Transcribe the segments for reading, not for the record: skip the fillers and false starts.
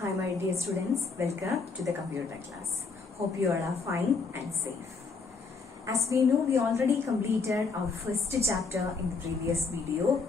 Hi my dear students, welcome to the computer class. Hope you all are fine and safe. As we know, we already completed our first chapter in the previous video,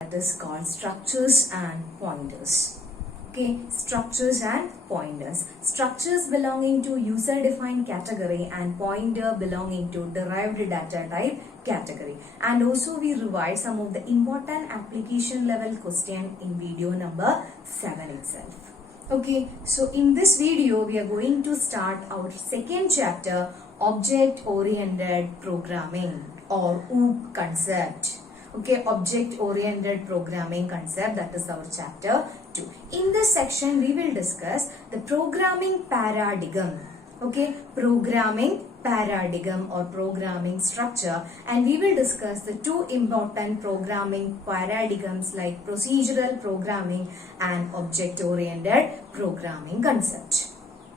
that is called structures and pointers. Okay, structures and pointers. Structures belonging to user-defined category and pointer belonging to derived data type category. And also we revise some of the important application level question in video number 7 itself. Okay, so in this video we are going to start our second chapter, object oriented programming or OOP concept. Okay, object oriented programming concept, that is our chapter 2. In this section we will discuss the programming paradigm. Okay, programming paradigm or programming structure, and we will discuss the two important programming paradigms like procedural programming and object oriented programming concept.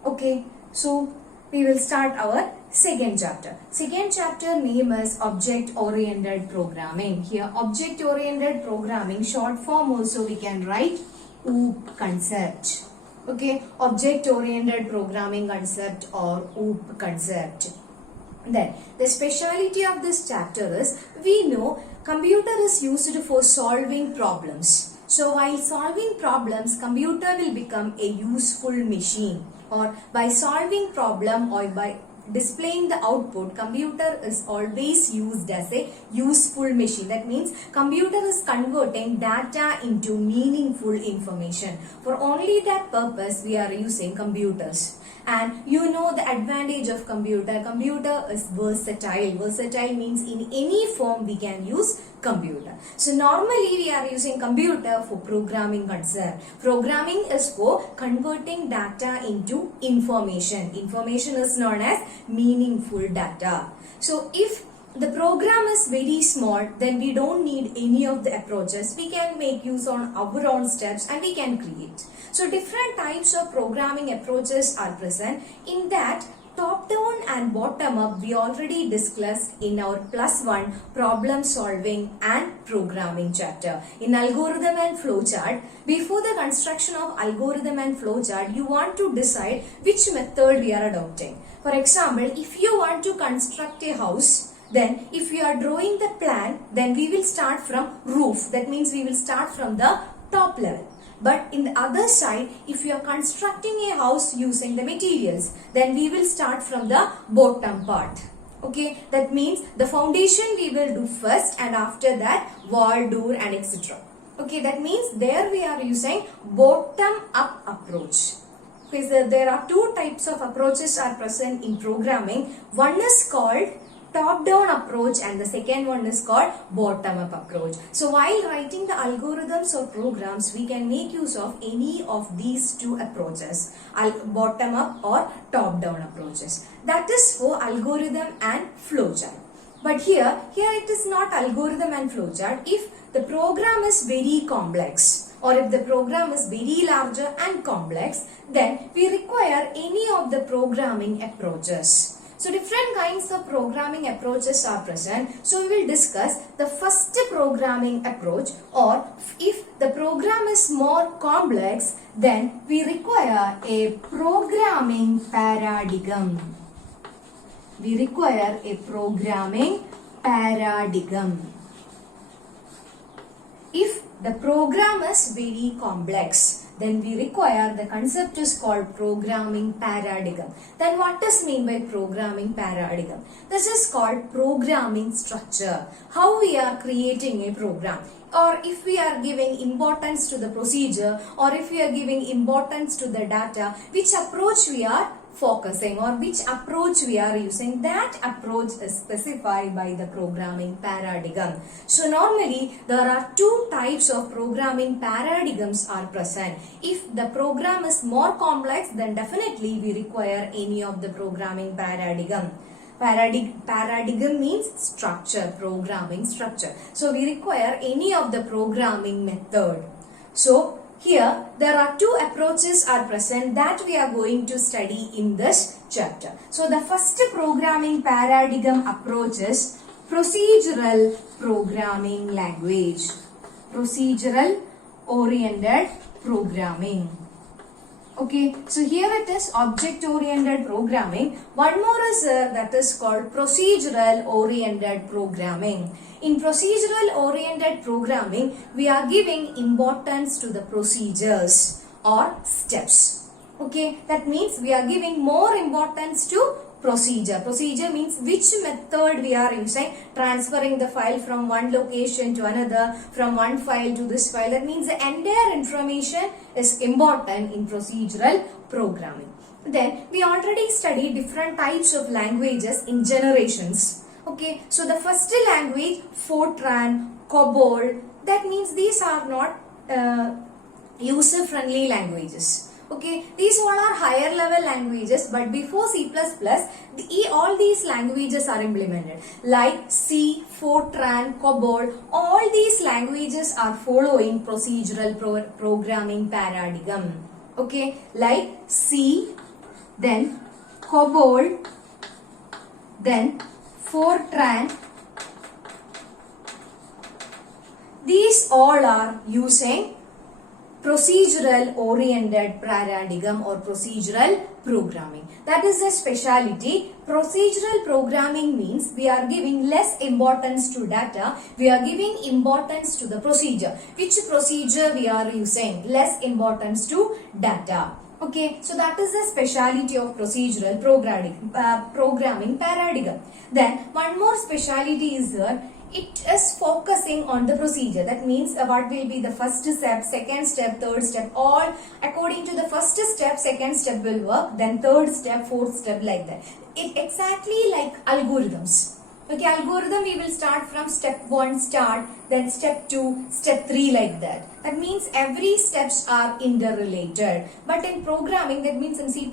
Okay, so we will start our second chapter. Second chapter name is object oriented programming. Here object oriented programming, short form also we can write OOP concept. Okay, object oriented programming concept or OOP concept. Then the speciality of this chapter is, we know computer is used for solving problems. So while solving problems, computer will become a useful machine, or by solving problem or by displaying the output, computer is always used as a useful machine. That means computer is converting data into meaningful information. For only that purpose we are using computers. And you know the advantage of computer. Computer is versatile. Versatile means in any form we can use computer. So normally we are using computer for programming concept. Programming is for converting data into information. Information is known as meaningful data. So if the program is very small, then we don't need any of the approaches. We can make use on our own steps and we can create. So different types of programming approaches are present. In that, top down and bottom up we already discussed in our +1 problem solving and programming chapter. In algorithm and flowchart, before the construction of algorithm and flowchart, you want to decide which method we are adopting. For example, if you want to construct a house, then if you are drawing the plan, then we will start from roof. That means we will start from the top level. But in the other side, if you are constructing a house using the materials, then we will start from the bottom part. Okay, that means the foundation we will do first, and after that wall, door and etc. Okay, that means there we are using bottom up approach. Okay, so there are two types of approaches are present in programming. One is called top-down approach and the second one is called bottom-up approach. So while writing the algorithms or programs, we can make use of any of these two approaches, bottom-up or top-down approaches. That is for algorithm and flowchart. But here it is not algorithm and flowchart. If the program is very complex, or if the program is very larger and complex, then we require any of the programming approaches. So different kinds of programming approaches are present. So we will discuss the first programming approach, or if the program is more complex, then we require a programming paradigm. We require a programming paradigm. If the program is very complex, then we require, the concept is called programming paradigm. Then what is mean by programming paradigm? This is called programming structure. How we are creating a program, or if we are giving importance to the procedure, or if we are giving importance to the data, which approach we are focusing or which approach we are using, that approach is specified by the programming paradigm. So normally there are two types of programming paradigms are present. If the program is more complex, then definitely we require any of the programming paradigm. Paradigm means structure, programming structure. So we require any of the programming method. So here there are two approaches are present that we are going to study in this chapter. So the first programming paradigm approach is procedural programming language. Procedural oriented programming. Okay, so here it is object-oriented programming. One more is that is called procedural-oriented programming. In procedural-oriented programming, we are giving importance to the procedures or steps. Okay, that means we are giving more importance to procedure. Procedure means which method we are using, transferring the file from one location to another, from one file to this file. That means the entire information is important in procedural programming. Then we already studied different types of languages in generations. Okay, so the first language, Fortran, COBOL, that means these are not user-friendly languages. Okay, these all are higher level languages, but before C++, all these languages are implemented. Like C, Fortran, COBOL, all these languages are following procedural programming paradigm. Okay, like C, then COBOL, then Fortran. These all are using procedural oriented paradigm or procedural programming. That is a speciality. Procedural programming means we are giving less importance to data. We are giving importance to the procedure. Which procedure we are using? Less importance to data. Okay, so that is the speciality of procedural programming paradigm. Then one more speciality is here. It is focusing on the procedure. That means what will be the first step, second step, third step. All according to the first step, second step will work. Then third step, fourth step, like that. It exactly like algorithms. Okay, algorithm we will start from step 1 start, then step 2, step 3, like that. That means every steps are interrelated. But in programming, that means in C++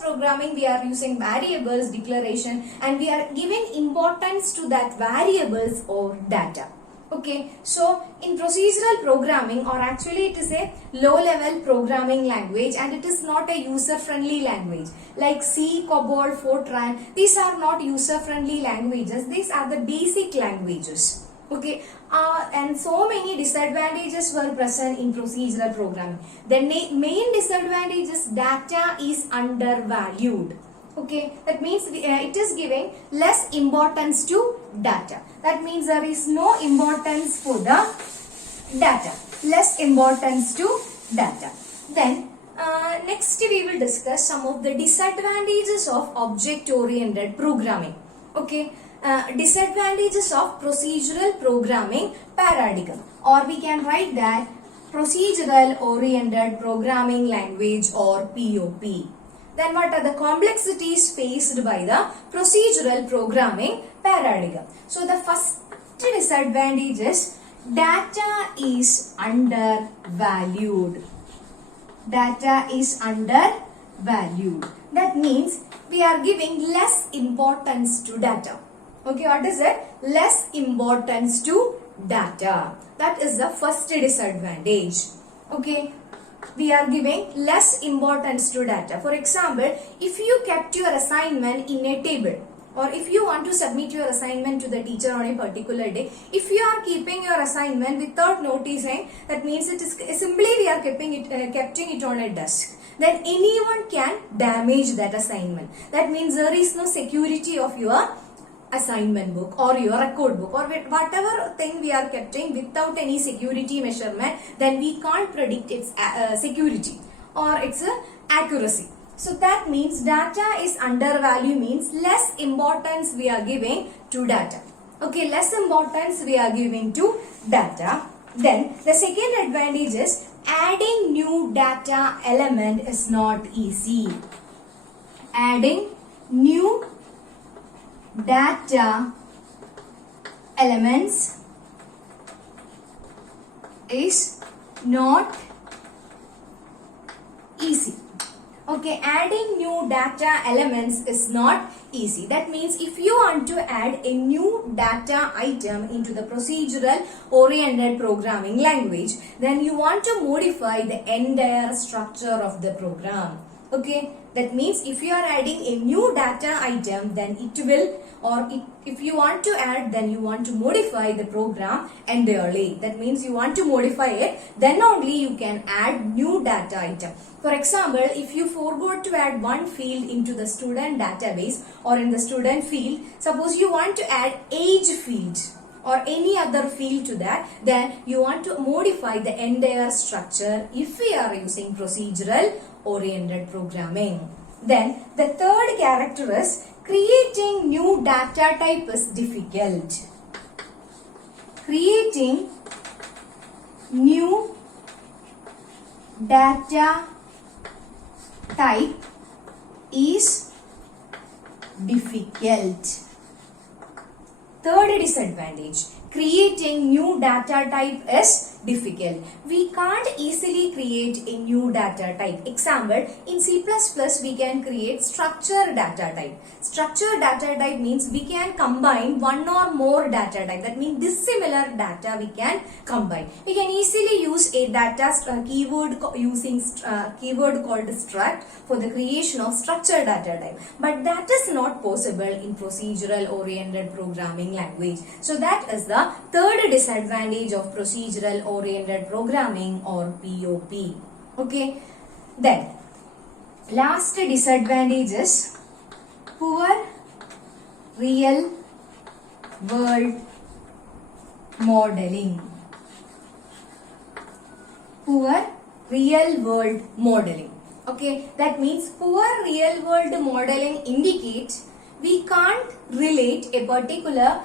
programming, we are using variables declaration and we are giving importance to that variables or data. Okay, so in procedural programming, or actually it is a low level programming language and it is not a user friendly language. Like C, COBOL, Fortran, these are not user friendly languages. These are the basic languages. Okay, and so many disadvantages were present in procedural programming. The main disadvantage is data is undervalued. Okay, that means it is giving less importance to data. That means there is no importance for the data. Less importance to data. Then next we will discuss some of the disadvantages of object-oriented programming. Okay, disadvantages of procedural programming paradigm, or we can write that procedural-oriented programming language or POP. Then what are the complexities faced by the procedural programming paradigm? So the first disadvantage is data is undervalued. Data is undervalued. That means we are giving less importance to data. Okay, what is it? Less importance to data. That is the first disadvantage. Okay, we are giving less importance to data. For example, if you kept your assignment in a table, or if you want to submit your assignment to the teacher on a particular day, if you are keeping your assignment without noticing, that means it is simply we are keeping it on a desk, then anyone can damage that assignment. That means there is no security of your assignment book or your record book or whatever thing we are keeping without any security measurement, then we can't predict its security or its accuracy. So that means data is undervalued, means less importance we are giving to data. Okay, less importance we are giving to data. Then the second advantage is adding new data element is not easy. Adding new data elements is not easy. Okay, adding new data elements is not easy. That means if you want to add a new data item into the procedural oriented programming language, then you want to modify the entire structure of the program. Okay, That means if you are adding a new data item, then it will, if you want to add, then you want to modify the program entirely. That means you want to modify it, then only you can add new data item. For example, if you forgot to add one field into the student database or in the student field, suppose you want to add age field or any other field to that, then you want to modify the entire structure if we are using procedural oriented programming. Then the third character is creating new data type is difficult. Creating new data type is difficult. Third disadvantage, creating new data type is difficult. We can't easily create a new data type. Example, in C++ we can create structure data type. Structure data type means we can combine one or more data type. That means dissimilar data we can combine. We can easily use a data keyword using keyword called struct for the creation of structure data type. But that is not possible in procedural oriented programming language. So that is the third disadvantage of procedural oriented programming or POP. Okay. Then last disadvantage is poor real world modeling. Poor real world modeling. Okay, that means poor real world modeling indicates we can't relate a particular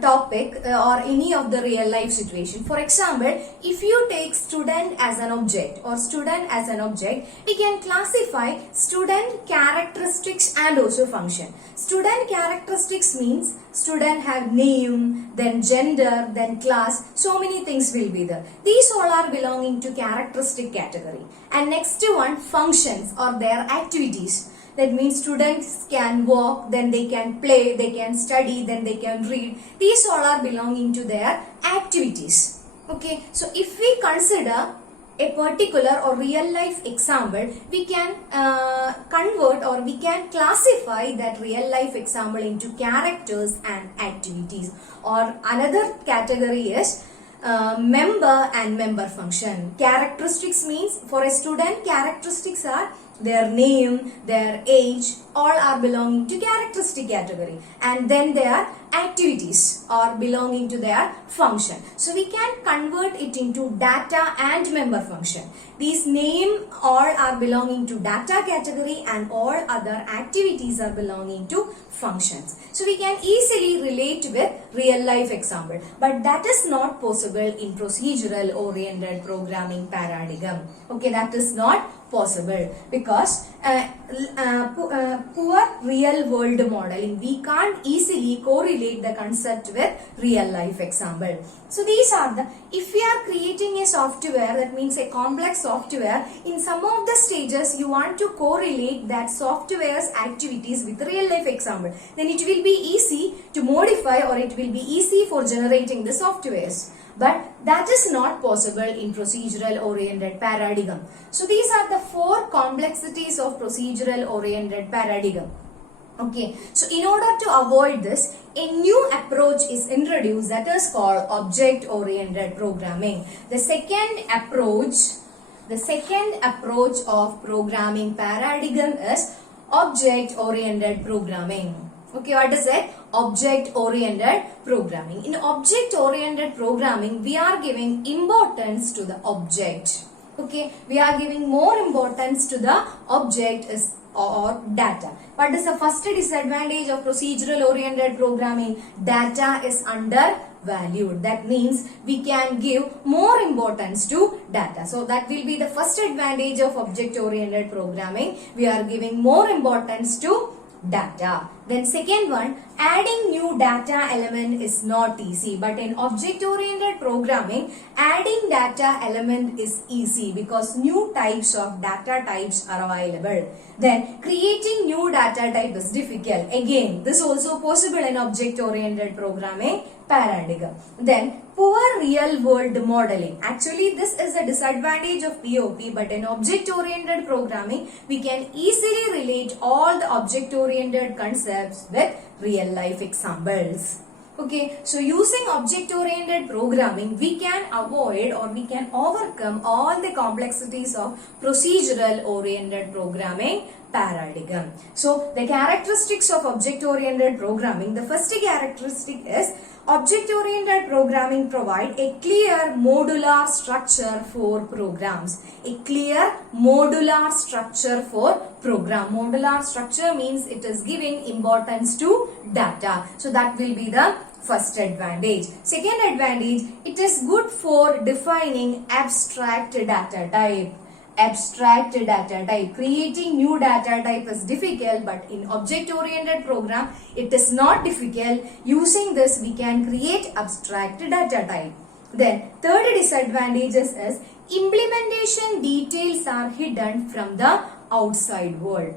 topic or any of the real life situation. For example, if you take student as an object or student as an object, we can classify student characteristics and also function. Student characteristics means student have name, then gender, then class, so many things will be there. These all are belonging to characteristic category. And next one, functions or their activities. That means students can walk, then they can play, they can study, then they can read. These all are belonging to their activities. Okay, so if we consider a particular or real life example, we can convert or we can classify that real life example into characters and activities. Or another category is member and member function. Characteristics means for a student, characteristics are their name, their age, all are belonging to characteristic category, and then their activities are belonging to their function. So we can convert it into data and member function. These name all are belonging to data category and all other activities are belonging to functions. So we can easily relate with real life example, but that is not possible in procedural oriented programming paradigm. Okay, that is not possible because poor real world modeling, we can't easily correlate the concept with real life example. So these are the, if we are creating a software, that means a complex software, in some of the stages you want to correlate that software's activities with real life example, then it will be easy to modify or it will be easy for generating the softwares. But that is not possible in procedural oriented paradigm. So these are the four complexities of procedural oriented paradigm. Okay, so in order to avoid this, a new approach is introduced that is called object oriented programming. The second approach of programming paradigm is object oriented programming. Okay, what is it? Object oriented programming. In object oriented programming, we are giving importance to the object. Okay, we are giving more importance to the object or data. What is the first disadvantage of procedural oriented programming? Data is undervalued. That means we can give more importance to data. So that will be the first advantage of object oriented programming. We are giving more importance to data. Then second one, adding new data element is not easy, but in object-oriented programming, adding data element is easy because new types of data types are available. Then creating new data type is difficult. Again, this is also possible in object-oriented programming paradigm. Then poor real world modeling. Actually, this is a disadvantage of POP, but in object-oriented programming, we can easily relate all the object-oriented concepts with real life examples. Okay, so using object-oriented programming, we can avoid or we can overcome all the complexities of procedural-oriented programming paradigm. So, the characteristics of object-oriented programming, the first characteristic is object-oriented programming provide a clear modular structure for programs. A clear modular structure for program. Modular structure means it is giving importance to data. So that will be the first advantage. Second advantage, it is good for defining abstract data type. Abstract data type. Creating new data type is difficult, but in object-oriented program, it is not difficult. Using this, we can create abstract data type. Then, third disadvantages is implementation details are hidden from the outside world.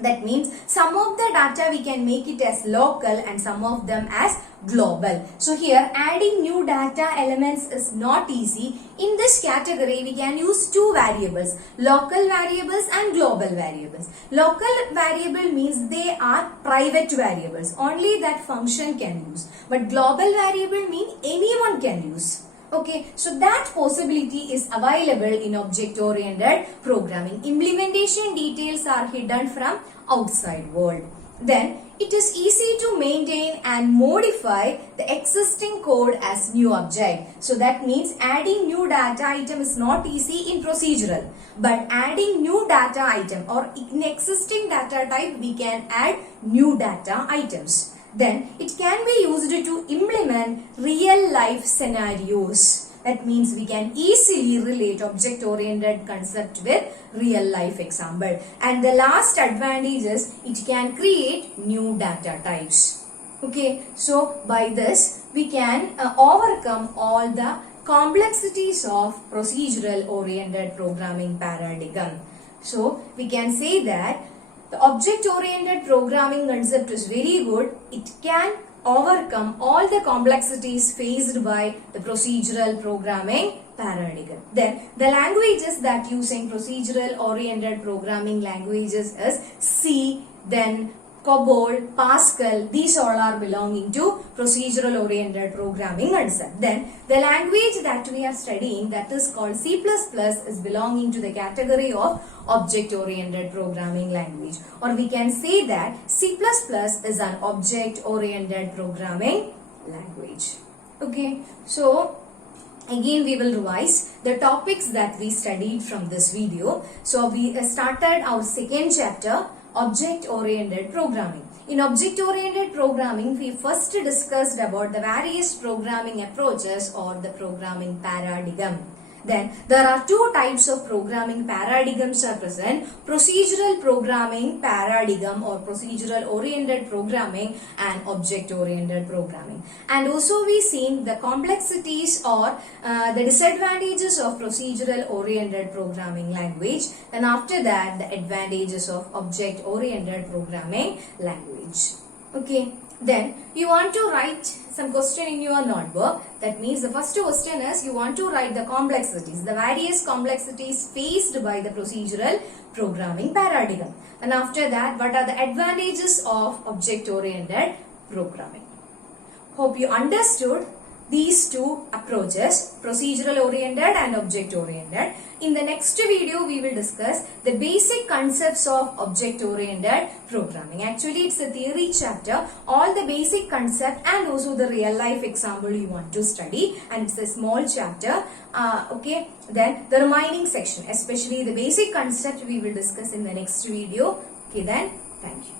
That means some of the data we can make it as local and some of them as global. So here adding new data elements is not easy. In this category we can use two variables, local variables and global variables. Local variable means they are private variables. Only that function can use. But global variable means anyone can use. Okay, so that possibility is available in object-oriented programming. Implementation details are hidden from outside world. Then, it is easy to maintain and modify the existing code as new object. So that means adding new data item is not easy in procedural. But adding new data item or in existing data type, we can add new data items. Then it can be used to implement real life scenarios. That means we can easily relate object-oriented concept with real life example. And the last advantage is it can create new data types. Okay, so by this we can overcome all the complexities of procedural-oriented programming paradigm. So we can say that the object-oriented programming concept is very good. It can overcome all the complexities faced by the procedural programming paradigm. Then the languages that using procedural-oriented programming languages is C, then COBOL, Pascal, these all are belonging to procedural-oriented programming concept. Then the language that we are studying, that is called C++, is belonging to the category of object-oriented programming language. Or we can say that C++ is an object-oriented programming language. Okay, so again we will revise the topics that we studied from this video. So we started our second chapter, object-oriented programming. In object-oriented programming, we first discussed about the various programming approaches or the programming paradigm. Then there are two types of programming paradigms are present: procedural programming paradigm or procedural oriented programming and object oriented programming. And also we seen the complexities or the disadvantages of procedural oriented programming language, and after that the advantages of object oriented programming language. Okay. Then you want to write some question in your notebook. That means the first question is you want to write the complexities, the various complexities faced by the procedural programming paradigm. And after that, what are the advantages of object-oriented programming? Hope you understood these two approaches, procedural oriented and object oriented. In the next video, we will discuss the basic concepts of object oriented programming. Actually, it's a theory chapter, all the basic concept and also the real life example you want to study, and it's a small chapter. Okay, then the remaining section, especially the basic concept, we will discuss in the next video. Okay, then thank you.